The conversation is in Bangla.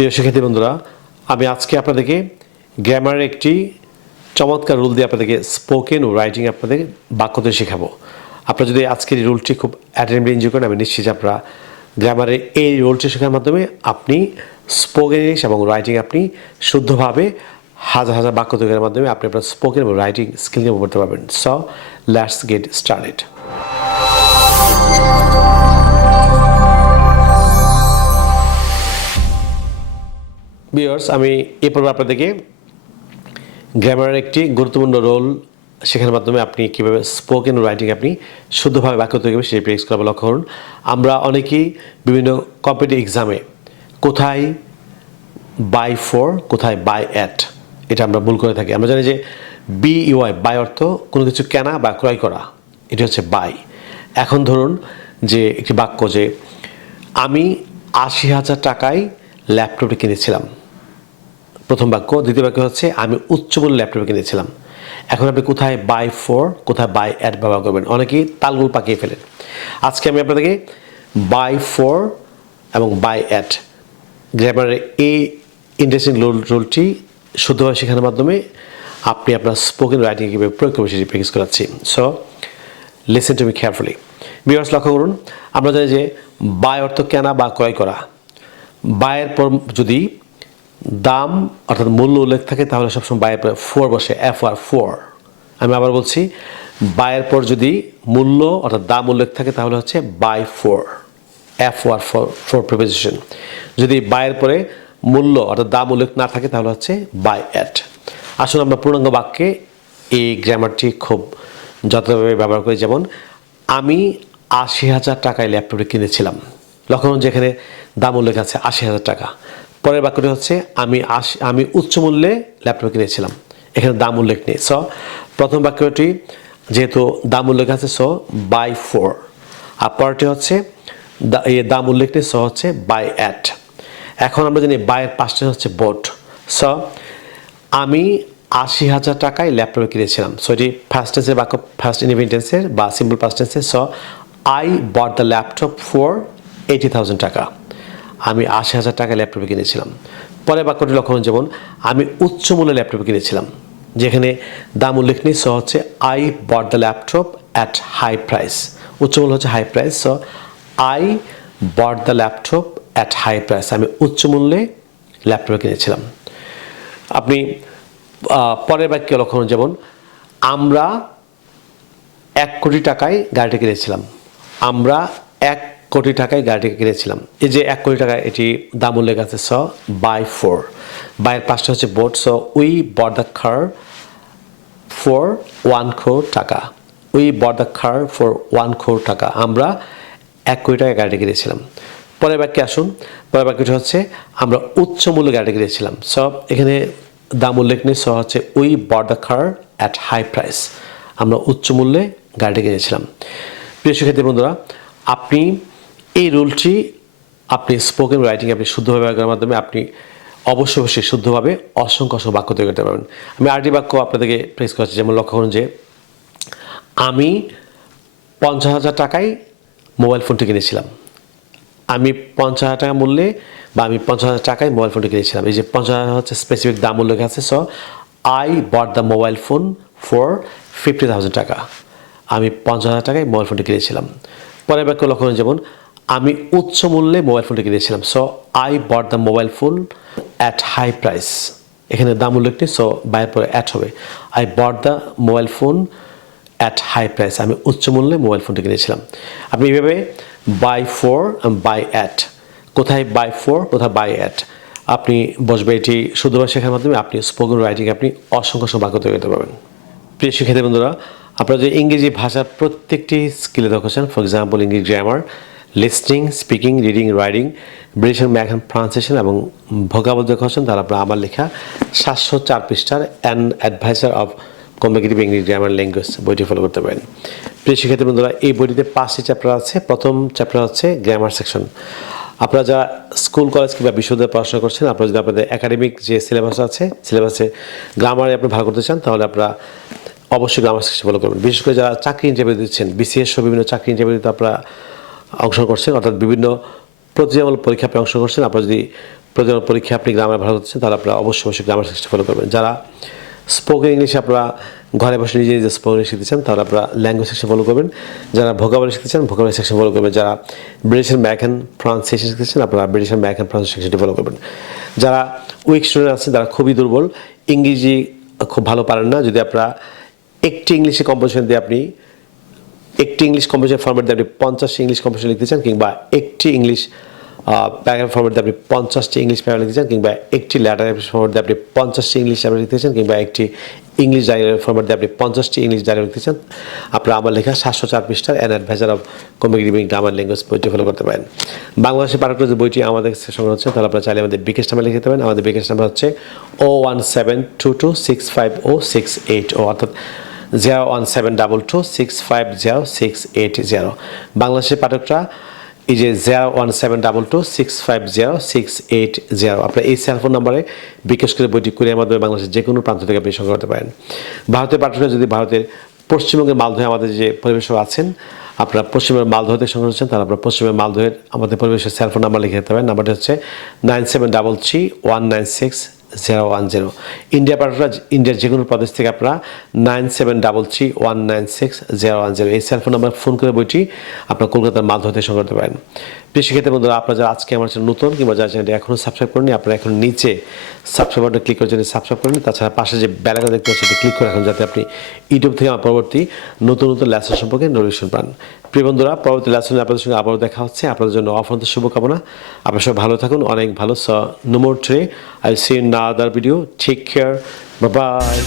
প্রিয় শিক্ষার্থী বন্ধুরা, আমি আজকে আপনাদেরকে গ্রামারের একটি চমৎকার রুল দিয়ে আপনাদেরকে স্পোকেন ও রাইটিং আপনাদের বাক্য তৈরি শেখাবো। আপনারা যদি আজকের এই রুলটি খুব অ্যাটেন্টিভলি এনজয় করেন, আমি নিশ্চিত যে আপনারা গ্রামারের এই রুলটি শেখার মাধ্যমে আপনি স্পোকেন ইংলিশ এবং রাইটিং আপনি শুদ্ধভাবে হাজার হাজার বাক্য তৈরির মাধ্যমে আপনি আপনার স্পোকেন এবং রাইটিং স্কিল নিয়ে করতে পারবেন। So let's get started. Viewers, আমি এই পর্বে আপনাদেরকে গ্রামারের একটি গুরুত্বপূর্ণ রোল শেখানোর মাধ্যমে আপনি কীভাবে স্পোকেন রাইটিং আপনি শুদ্ধভাবে বাক্য তৈরি করবেন সেটি প্র্যাকটিস করার লক্ষ্য করুন। আমরা অনেকেই বিভিন্ন কম্পিটিটিভ এক্সামে কোথায় বাই ফর, কোথায় বাই অ্যাট, এটা আমরা ভুল করে থাকি। আমরা জানি যে BUY বাই অর্থ কোনো কিছু কেনা বা ক্রয় করা, এটি হচ্ছে বাই। এখন ধরুন যে একটি বাক্য যে আমি ৮০,০০০ টাকায় ল্যাপটপটি কিনেছিলাম, প্রথম বাক্য। দ্বিতীয় বাক্য হচ্ছে আমি উচ্চমূল্যে ল্যাপটপ কিনেছিলাম। এখন আপনি কোথায় বাই ফর, কোথায় বাই অ্যাট ব্যবহার করবেন, অনেকেই তালগুল পাকিয়ে ফেলেন। আজকে আমি আপনাদেরকে বাই ফর এবং বাই অ্যাট গ্রামারের এই ইন্টারেস্টিং রুলটি শুদ্ধভাবে শেখানোর মাধ্যমে আপনি আপনার স্পোকেন রাইটিং কীভাবে প্রয়োগ করবেন সেটি প্র্যাকটিস করাচ্ছি। So listen to me carefully. Viewers, লক্ষ্য করুন, আমরা জানি যে বাই অর্থ কেনা বা ক্রয় করা। বায়ের পর যদি দাম অর্থাৎ মূল্য উল্লেখ থাকে তাহলে সবসময় বায়ের পর ফোর বসে, FR ফোর। আমি আবার বলছি, বায়ের পর যদি মূল্য অর্থাৎ দাম উল্লেখ থাকে তাহলে হচ্ছে buy for, FR for preposition। যদি বায়ের পরে মূল্য অর্থাৎ দাম উল্লেখ না থাকে তাহলে হচ্ছে বাই অ্যাট। আসুন আমরা পূর্ণাঙ্গ বাক্যে এই গ্রামারটি খুব যথাযথভাবে ব্যবহার করি। যেমন আমি ৮০,০০০ টাকায় ল্যাপটপটি কিনেছিলাম। লক্ষ্য করুন যেখানে দাম উল্লেখ আছে ৮০,০০০ টাকা। পরের বাক্যটি হচ্ছে আমি উচ্চ মূল্যে ল্যাপটপ কিনেছিলাম, এখানে দাম উল্লেখ নেই। সো প্রথম বাক্যটি যেহেতু দাম উল্লেখ আছে, সো বাই ফোর। আর পরেরটি হচ্ছে দাম উল্লেখ নেই, সো হচ্ছে বাই অ্যাট। এখন আমরা জানি বাইয়ের পাশটা হচ্ছে বোট। সো আমি ৮০,০০০ টাকায় ল্যাপটপ কিনেছিলাম। সো এটি ফার্স্ট টেন্সের বাক্য, ফার্স্ট ইনডিফিনিট টেন্সের বা সিম্পল পাস্ট টেন্সের। So I bought the laptop for 80,000 টাকা। আমি ৮০,০০০ টাকায় ল্যাপটপ কিনেছিলাম। পরের বাক্যটি লক্ষ্য করুন, যেমন আমি উচ্চ মূল্যে ল্যাপটপ কিনেছিলাম, যেখানে দাম উল্লেখ নেই। সো হচ্ছে I bought the laptop at high price. উচ্চ মূল্য হচ্ছে high price. So I bought the laptop at high price. আমি উচ্চ মূল্যে ল্যাপটপ কিনেছিলাম। আপনি পরের বাক্য লক্ষ্য করুন, যেমন আমরা ১ কোটি টাকায় গাড়িটা কিনেছিলাম। আমরা ১ কোটি টাকায় গাড়িটি কিনেছিলাম। এই যে ১ কোটি টাকা, এটি দাম উল্লেখ আছে। So buy for. বাইয়ের পাশটা হচ্ছে bought. So we bought the car for 1 crore টাকা। We bought the car for 1 crore টাকা। আমরা ১ কোটি টাকায় গাড়িটি কিনেছিলাম। পরের বাক্যে আসুন। পরের বাক্যটি হচ্ছে আমরা উচ্চ মূল্যে গাড়িটি কিনেছিলাম। সো এখানে দাম উল্লেখ নেই। সো হচ্ছে we bought the car at high price. আমরা উচ্চ মূল্যে গাড়িটি কিনেছিলাম। প্রিয় শিক্ষার্থী বন্ধুরা, আপনি এই রুলটি আপনি স্পোকেন রাইটিং আপনি শুদ্ধভাবে ব্যবহার করার মাধ্যমে আপনি অবশ্যই শুদ্ধভাবে অসংখ্য বাক্য তৈরি করতে পারবেন। আমি আরেকটি বাক্য আপনাদেরকে প্রেস করছি। যেমন লক্ষ্য করুন যে আমি ৫০,০০০ টাকায় মোবাইল ফোনটি কিনেছিলাম। আমি ৫০,০০০ টাকা মূল্যে বা আমি ৫০,০০০ টাকায় মোবাইল ফোনটি কিনেছিলাম। এই যে ৫০,০০০ হচ্ছে স্পেসিফিক দাম উল্লেখ আছে। So I bought the mobile phone for 50,000 টাকা। আমি ৫০,০০০ টাকায় মোবাইল ফোনটি কিনেছিলাম। পরের বাক্য লক্ষ্য করুন, যেমন আমি উচ্চ মূল্যে মোবাইল ফোনটি কিনেছিলাম। So I bought the mobile phone at high price. এখানে দাম উল্লেখ নেই। সো বাইয়ের পরে অ্যাট হবে। I bought the mobile phone at high price. আমি উচ্চ মূল্যে মোবাইল ফোনটি কিনেছিলাম। আপনি এইভাবে বাই ফর বাই অ্যাট, কোথায় বাই ফর, কোথায় বাই অ্যাট, আপনি বসবে এটি শুদ্ধভাবে শেখার মাধ্যমে আপনি স্পোকেন রাইটিং আপনি অসংখ্য বাক্য তৈরি করতে পারবেন। প্রিয় শিক্ষার্থী বন্ধুরা, আপনারা যে ইংরেজি ভাষার প্রত্যেকটি স্কিলে দক্ষছেন, for example English grammar, listening, speaking, reading, writing, British and American pronunciation এবং ভোকাবুলারি দক্ষছেন, তাহলে আপনারা আমার লেখা 704 পৃষ্ঠার an advisor of competitive English grammar language বইটি ফলো করতে পারেন। প্রিয় শিক্ষার্থী বন্ধুরা, এই বইটিতে 5টি চ্যাপ্টার আছে। প্রথম চ্যাপ্টার হচ্ছে গ্রামার সেকশন। আপনারা যারা স্কুল, কলেজ কিংবা বিশ্ববিদ্যালয়ে পড়াশোনা করছেন, আপনারা যদি আপনাদের একাডেমিক যে সিলেবাস আছে, সিলেবাসে গ্রামারে আপনি ভালো করতে চান, তাহলে আপনারা অবশ্যই গ্রামার সেকশন ফলো করবেন। বিশেষ করে যারা চাকরি ইন্টারভিউ দিচ্ছেন, BCS সহ বিভিন্ন চাকরি ইন্টারভিউতে আপনারা অংশগ্রহণ করছেন, অর্থাৎ বিভিন্ন প্রতিযোগিতামূলক পরীক্ষায় অংশগ্রহণ করছেন, আপনারা যদি প্রয়োজন পরীক্ষায় আপনি গ্রামার ভালো করতেছেন তাহলে আপনারা অবশ্যই গ্রামার সেকশন ফলো করবেন। যারা স্পোকেন ইংলিশে আপনারা ঘরে বসে নিজে নিজে স্পোকেন ইংলিশ শিখতে চান তাহলে আপনারা ল্যাঙ্গুয়েজ সেকশন ফলো করবেন। যারা ভোকাবুলারি শিখতে চান ভোকাবুলারি সেকশন ফলো করবেন। যারা ব্রিটিশ অ্যান্ড আমেরিকান প্রনাউন্সিয়েশন শিখতে চান আপনারা ব্রিটিশ অ্যান্ড আমেরিকান প্রনাউন্সিয়েশন সেকশনটি ফলো করবেন। যারা উইক স্টুডেন্ট আছেন যারা খুবই দুর্বল ইংরেজি খুব ভালো পারেন না, যদি আপনারা একটি ইংলিশে কম্পোজিশন দিয়ে আপনি একটি ইংলিশ কম্পোজিশন ফরম্যাট দিয়ে আপনি 50টি ইংলিশ কম্পোজিশন লিখতে চান, কিংবা একটি ইংলিশ প্যারাগ্রাফ ফরম্যাট দিয়ে আপনি 50টি ইংলিশ প্যারাগ্রাফ লিখতে চান, কিংবা একটি ল্যাটার ফরম্যাট দিয়ে আপনি 50টি ইংলিশ প্যারাগ্রাফ লিখতে চান, কিংবা একটি ইংলিশ ডায়লগ ফরম্যাট দিয়ে আপনি 50টি ইংলিশ ডায়লগ লিখতে চান, আপনারা আমার লেখা 704 পৃষ্ঠার an adviser of communicating grammar language বইটি ফলো করতে পারেন। বাংলাদেশের পাঠকের যে বইটি আমাদের সংগ্রহ হচ্ছে তাহলে আপনারা চাইলে আমাদের বিকাশ নাম্বার লিখতে পারেন। আমাদের বিকাশ নাম্বার হচ্ছে 01722650680 অর্থাৎ 01722650680। বাংলাদেশের পাঠকরা এই যে 01722650680 আপনার এই সেলফোন নাম্বারে বিকাশ করে বইটি কুরিয়ার মাধ্যমে বাংলাদেশের যে কোনো প্রান্ত থেকে আপনি সংগ্রহ করতে পারেন। ভারতের পাঠকরা যদি ভারতের পশ্চিমবঙ্গের মালদহে আমাদের যে পরিবেশক আছেন আপনারা পশ্চিমবঙ্গের মালদহ থেকে সংগ্রহ করছেন তাহলে আপনারা পশ্চিমবঙ্গের মালদহের আমাদের পরিবেশের সেলফোন নাম্বার লিখে দিতে পারেন। নাম্বারটি হচ্ছে 9733196010। ইন্ডিয়া পাঠকরা ইন্ডিয়ার যে কোনো প্রদেশ থেকে আপনারা 9733196010 এই সেলফোন নাম্বার ফোন করে বইটি আপনার কলকাতার মালদহ থেকে সংগ্রহ করতে পারেন। প্রিয় শিক্ষার্থী বন্ধুরা, আপনারা যারা আজকে আমার চ্যানেল নতুন কিংবা যারা চ্যানেলটি এখনও সাবস্ক্রাইব করেনি আপনারা এখন নিচে সাবস্ক্রাইব বাটনে ক্লিক করে চ্যানেল সাবস্ক্রাইব করেন। তাছাড়া পাশে যে বেল আইকন দেখতে পাচ্ছেন সেটা ক্লিক করে রাখুন যাতে আপনি ইউটিউব থেকে আমার পরবর্তী নতুন নতুন লেসন সম্পর্কে নোটিফিকেশন পান। প্রিয় বন্ধুরা, পরবর্তী লেসনে আপনাদের সঙ্গে আবারও দেখা হচ্ছে। আপনাদের জন্য অফরন্ত শুভকামনা। আপনারা সবাই ভালো থাকুন, অনেক ভালো। No more today, I will see you in other video. Take care, bye by.